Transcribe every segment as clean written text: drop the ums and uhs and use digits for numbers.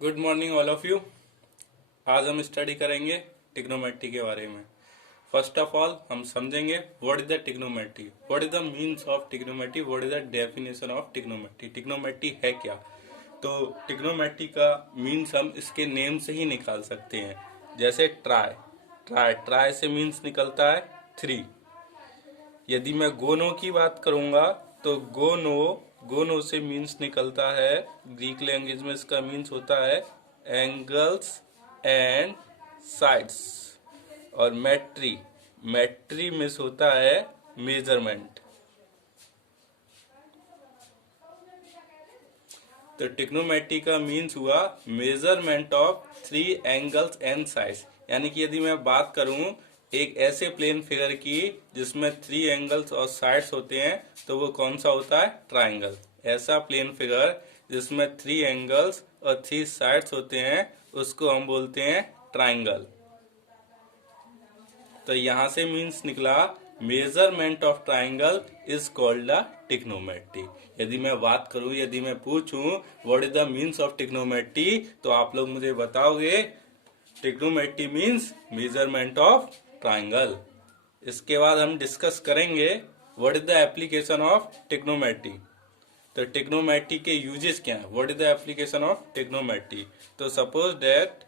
Good morning all of you. आज हम study करेंगे ट्रिग्नोमेट्री के बारे में। फर्स्ट ऑफ ऑल हम समझेंगे what is the trigonometry, what is the means of trigonometry, what is the definition of trigonometry. Trigonometry है क्या? तो ट्रिग्नोमेट्री का मीन्स हम इसके नेम से ही निकाल सकते हैं। जैसे ट्राई, ट्राई ट्राई से मीन्स निकलता है 3। यदि मैं गोनो की बात करूंगा तो गोनो, गोनो से मीन्स निकलता है, ग्रीक लैंग्वेज में इसका मीन्स होता है एंगल्स एंड साइड्स। और मेट्री, मेट्री मीन्स होता है मेजरमेंट। तो ट्रिग्नोमेट्री का मीन्स हुआ measurement of 3 angles and sides. यानी कि यदि मैं बात करूं एक ऐसे प्लेन फिगर की जिसमें 3 एंगल्स और साइड्स होते हैं तो वो कौन सा होता है? ट्राइंगल। ऐसा प्लेन फिगर जिसमें 3 एंगल्स और 3 साइड्स होते हैं उसको हम बोलते हैं ट्राइंगल। तो यहां से मीन्स निकला measurement of triangle is called the trigonometry. यदि मैं बात करूं, यदि मैं पूछूं what is the means of trigonometry तो आप लोग मुझे बताओगे trigonometry means measurement of triangle. इसके बाद हम डिस्कस करेंगे what is the application of trigonometry. तो ट्रिग्नोमेट्री के यूजेस क्या है, what is the application of trigonometry. तो सपोज दैट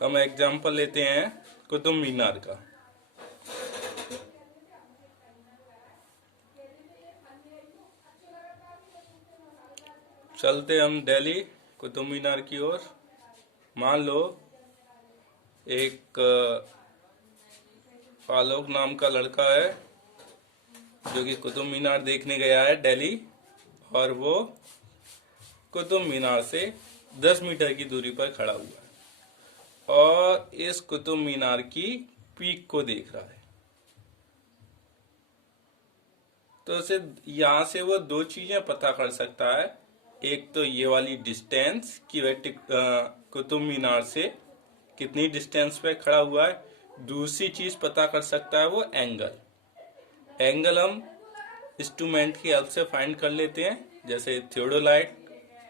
हम एग्जांपल लेते हैं कुतुब मीनार का। चलते हम दिल्ली कुतुब मीनार की ओर। मान लो एक आलोक नाम का लड़का है जो कि कुतुब मीनार देखने गया है दिल्ली, और वो कुतुब मीनार से 10 मीटर की दूरी पर खड़ा हुआ है और इस कुतुब मीनार की पीक को देख रहा है। तो उसे यहां से वो 2 चीजें पता कर सकता है। एक तो ये वाली डिस्टेंस कि वह कुतुब मीनार से कितनी डिस्टेंस पे खड़ा हुआ है। दूसरी चीज पता कर सकता है वो एंगल। एंगल हम इंस्ट्रूमेंट की हेल्प से फाइंड कर लेते हैं, जैसे थियोडोलाइट,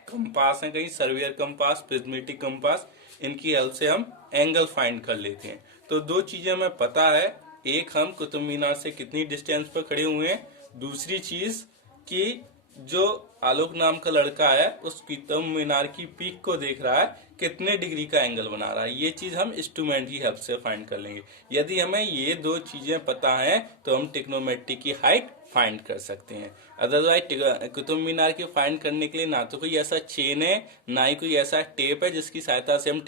कंपास है कहीं, सर्वियर कंपास, प्रिज्मेटिक कंपास, इनकी हेल्प से हम एंगल फाइंड कर लेते हैं। तो 2 चीजें हमें पता है, एक हम कुतुब मीनार से कितनी डिस्टेंस पर खड़े हुए हैं, दूसरी चीज कि जो आलोक नाम का लड़का है उस कुतुब मीनार की पीक को देख रहा है, कितने डिग्री का एंगल बना रहा है। ये चीज हम इंस्ट्रूमेंट की हेल्प से फाइंड कर लेंगे। यदि हमें ये 2 चीजें पता है तो हम ट्रिग्नोमेट्री की हाइट फाइंड कर सकते हैं। अदरवाइज कुतुब मीनार की फाइंड करने के लिए ना तो कोई ऐसा चेन है, ना ही कोई ऐसा टेप है जिसकी सहायता से हम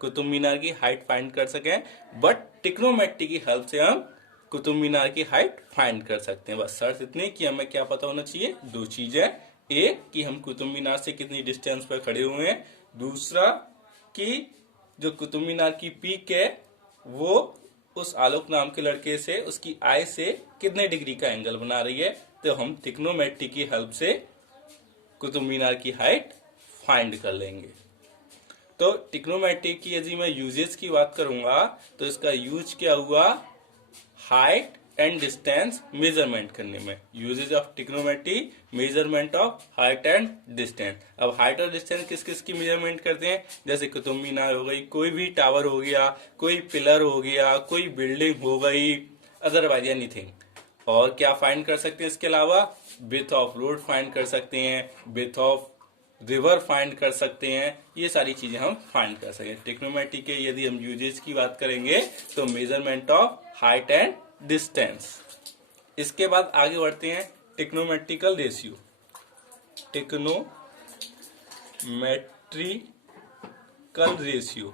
कुतुब मीनार की हाइट फाइंड कर सकें। बट ट्रिग्नोमेट्री की हेल्प से हम कुतुब मीनार की हाइट फाइंड कर सकते हैं। बस शर्त इतनी कि हमें क्या पता होना चाहिए, 2 चीजें। एक कि हम कुतुब मीनार से कितनी डिस्टेंस पर खड़े हुए हैं, दूसरा कि जो कुतुब मीनार की पीक है वो उस आलोक नाम के लड़के से, उसकी आई से कितने डिग्री का एंगल बना रही है। तो हम ट्रिग्नोमेट्री की हेल्प से कुतुब मीनार की हाइट फाइंड कर लेंगे। तो ट्रिग्नोमेट्री की यदि मैं यूजेस की बात करूंगा तो इसका यूज क्या हुआ, हाइट एंड डिस्टेंस मेजरमेंट करने में। Usages of trigonometry, measurement of height and distance. अब हाइट और डिस्टेंस किस किस की मेजरमेंट करते हैं, जैसे कुतुब मीनार हो गई, कोई भी टावर हो गया, कोई पिलर हो गया, कोई बिल्डिंग हो गई, अदरवाइज एनीथिंग। और क्या फाइंड कर सकते हैं इसके अलावा, विड्थ ऑफ रोड फाइंड कर सकते हैं, विड्थ ऑफ रिवर फाइंड कर सकते हैं। ये सारी चीजें हम फाइंड कर सकते हैं। ट्रिग्नोमेट्री के यदि हम यूजेस की बात करेंगे तो measurement of height and distance. इसके बाद आगे बढ़ते हैं ट्रिग्नोमेट्रिकल रेशियो। Trigonometrical ratio.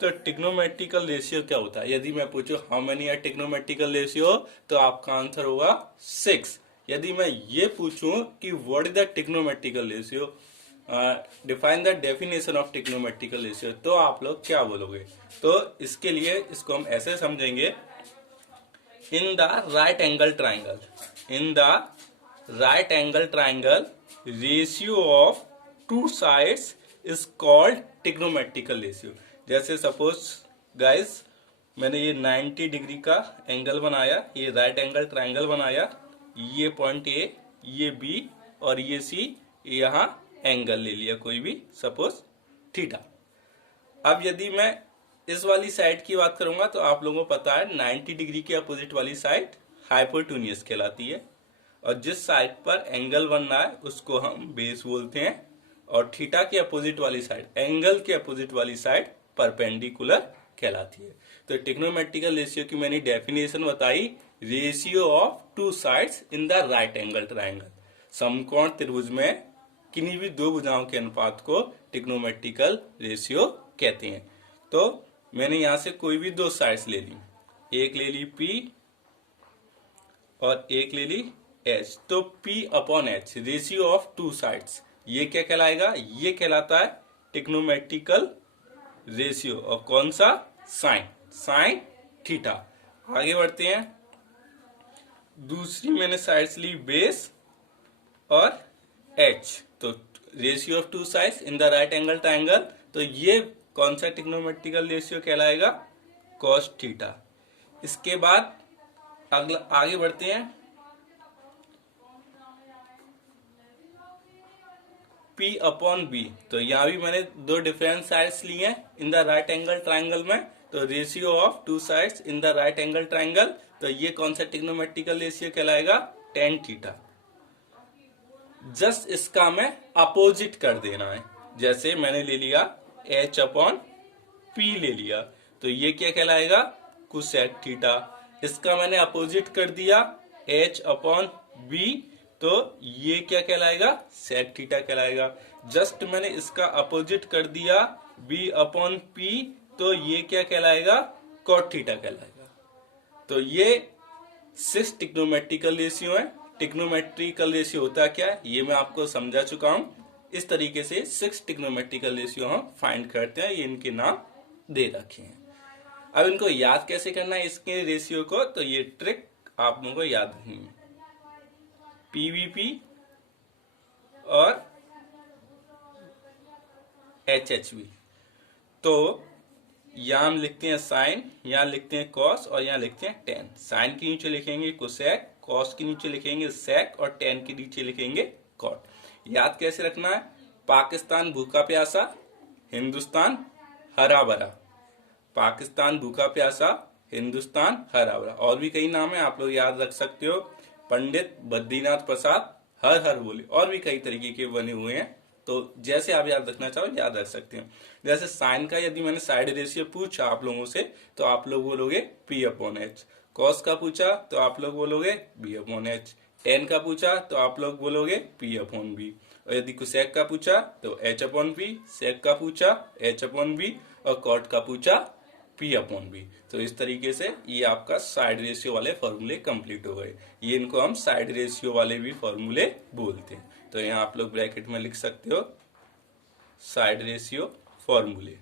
तो ट्रिग्नोमेट्रिकल रेशियो क्या होता है? यदि मैं पूछूं how many are trigonometrical ratio तो आपका आंसर होगा 6। यदि मैं ये पूछूं कि what is the trigonometrical ratio, define the definition of trigonometrical ratio, तो आप लोग क्या बोलोगे? तो इसके लिए इसको हम ऐसे समझेंगे, in the right angle triangle, in the right angle triangle ratio of 2 sides is called trigonometrical ratio. जैसे सपोज गाइस मैंने ये 90 डिग्री का एंगल बनाया, ये राइट एंगल ट्राइंगल बनाया, ये पॉइंट ए, ये बी और ये सी यहाँ एंगल ले लिया कोई भी, सपोज थीटा। अब यदि मैं इस वाली साइड की बात करूंगा तो आप लोगों को पता है 90 डिग्री के अपोजिट वाली साइड हाइपोटेन्यूज कहलाती है, और जिस साइड पर एंगल बन रहा है उसको हम बेस बोलते हैं, और थीटा के अपोजिट वाली साइड, एंगल के अपोजिट वाली साइड परपेंडिकुलर कहलाती है। तो ट्रिग्नोमेट्रिकल रेशियो की मैंने डेफिनेशन बताई, ratio of two sides in the right angle triangle. समकोण त्रिभुज में किन्हीं भी दो भुजाओं के अनुपात को ट्रिग्नोमेट्रिकल रेशियो कहते हैं। तो मैंने यहां से कोई भी दो साइड्स ले ली, एक ले ली P और एक ले ली H। तो P upon H ratio of two sides, ये क्या कहलाएगा? ये कहलाता है ट्रिग्नोमेट्रिकल रेशियो। और कौन सा? Sine theta. आगे बढ़ते हैं, दूसरी मैंने साइड्स ली बेस और H। तो ratio of two sides in the right angle triangle, तो ये कौन सा ट्रिग्नोमेट्रिकल रेशियो कहलाएगा? Cos theta. इसके बाद अगला आगे बढ़ते हैं, P अपॉन B। तो यहां भी मैंने दो डिफरेंट साइड्स लिए हैं in the right angle triangle में, तो ratio of two sides in the right angle triangle, तो ये कौन सा ट्रिग्नोमेट्रिकल रेशियो कहलाएगा? tan theta. जस्ट इसका हमें अपोजिट कर देना है, जैसे मैंने ले लिया H अपॉन P ले लिया, तो ये क्या कहलाएगा? Cosec theta. इसका मैंने अपोजिट कर दिया H अपॉन B, तो ये क्या कहलाएगा? सेक थीटा कहलाएगा। जस्ट मैंने इसका अपोजिट कर दिया B अपॉन P, तो ये क्या कहलाएगा? कॉट थीटा कहलाएगा। तो ये 6 ट्रिग्नोमेट्रिकल रेशियो है। ट्रिग्नोमेट्रिकल रेशियो होता क्या है ये मैं आपको समझा चुका हूं। इस तरीके से 6 ट्रिग्नोमेट्रिकल रेशियो हम फाइंड करते हैं, ये इनके नाम दे रखे हैं। अब इनको याद कैसे करना है इसके रेशियो को, तो ये ट्रिक आप लोगों को याद रखनी है। PVP और HHV, तो यहां हम लिखते हैं साइन, यहां लिखते हैं कॉस और यहां लिखते हैं टेन। साइन के नीचे लिखेंगे कोसेक, कॉस के नीचे लिखेंगे सेक और टेन के नीचे लिखेंगे कॉट। याद कैसे रखना है? पाकिस्तान भूखा प्यासा, हिंदुस्तान हरा भरा। पाकिस्तान भूखा प्यासा, हिंदुस्तान हरा भरा। और भी कई नाम है, आप लोग याद रख सकते हो। पंडित बद्रीनाथ प्रसाद, हर हर बोले, और भी कई तरीके के बने हुए हैं, तो जैसे आप याद रखना चाहो याद रख सकते हैं। जैसे साइन का यदि मैंने साइड रेशियो पूछा आप लोगों से, तो आप लोग बोलोगे P अपॉन H। कॉस का पूछा तो आप लोग बोलोगे B अपॉन H। टेन का पूछा तो आप लोग बोलोगे P अपॉन B। और यदि कोसेक का पूछा तो H अपॉन B, सेक का पूछा H अपॉन B, और कॉट का पूछा P अपॉन B। तो इस तरीके से ये आपका साइड रेशियो वाले फॉर्मूले कंप्लीट हो गए। ये इनको हम साइड रेशियो वाले भी फॉर्मूले बोलते हैं। तो यहाँ आप लोग ब्रैकेट में लिख सकते हो साइड रेशियो फॉर्मूले।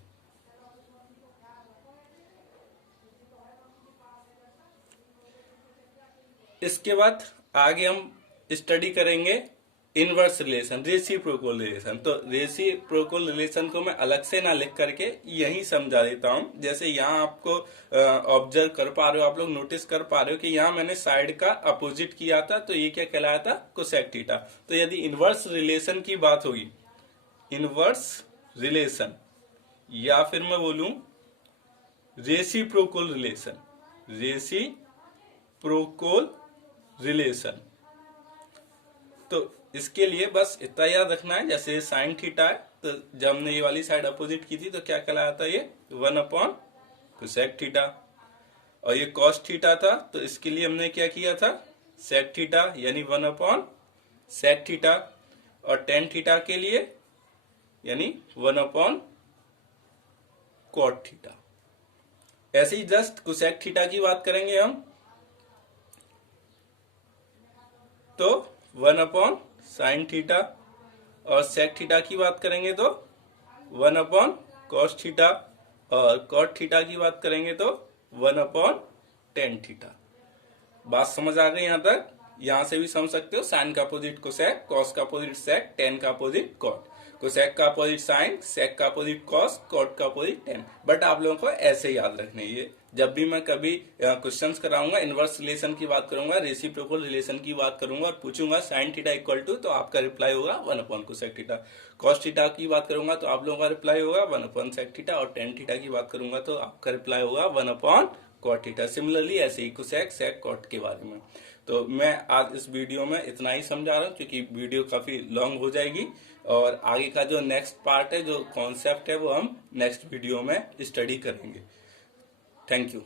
इसके बाद आगे हम स्टडी करेंगे इनवर्स रिलेशन, रेसिप्रोकल रिलेशन। तो रेसिप्रोकल रिलेशन को मैं अलग से ना लिख करके यही समझा देता हूं। जैसे यहाँ आपको ऑब्जर्व कर पा रहे हो, आप लोग नोटिस कर पा रहे हो कि यहाँ मैंने साइड का अपोजिट किया था, तो ये क्या कहलाया था? Cosec theta. तो यदि इनवर्स रिलेशन की बात होगी, इनवर्स रिलेशन, या फिर मैं बोलूं रेसिप्रोकल रिलेशन, रेसिप्रोकल रिलेशन, तो इसके लिए बस इतना याद रखना है। जैसे साइन थीटा है, तो जब हमने ये वाली साइड अपोजिट की थी तो क्या कहलाया था? ये 1 अपॉन कोसेक थीटा। और ये कॉस थीटा था, तो इसके लिए हमने क्या किया था? सेक थीटा, यानी 1 अपॉन सेक थीटा। और टेन थीटा के लिए यानी 1 अपॉन कॉट थीटा। ऐसे ही जस्ट कोसेक थीटा की बात करेंगे हम, तो 1 अपॉन साइन थीटा। और सेक थीटा की बात करेंगे तो 1 अपॉन कॉस थीटा। और कॉट थीटा की बात करेंगे तो 1 अपॉन टेन थीटा। बात समझ आ गई यहाँ तक? यहां से भी समझ सकते हो, साइन का अपोजिट कोसेक, कॉस का अपोजिट सेक, टेन का अपोजिट कॉट। कोसेक का अपोजिट साइन, सेक का अपोजिट कॉस, कॉट का अपोजिट टेन। बट आप लोगों को ऐसे याद रखने ये, जब भी मैं कभी क्वेश्चंस कराऊंगा, इनवर्स रिलेशन की बात करूंगा, रेसिप्रोकल रिलेशन की बात करूंगा और पूछूंगा साइन थीटा इक्वल टू, तो आपका रिप्लाई होगा 1 upon cosec theta. Cos theta की बात करूंगा तो आप लोगों का रिप्लाई होगा 1 अपॉन सेक थीटा, और टेन थीटा की बात करूंगा तो आपका रिप्लाई होगा 1 अपॉन कॉट थीटा। सिमिलरली ऐसे ही कोसेक, सेक, कॉट के बारे में। तो मैं आज इस वीडियो में इतना ही समझा रहा हूँ, क्योंकि वीडियो काफी लॉन्ग हो जाएगी, और आगे का जो नेक्स्ट पार्ट है, जो कॉन्सेप्ट है, वो हम नेक्स्ट वीडियो में स्टडी करेंगे। Thank you.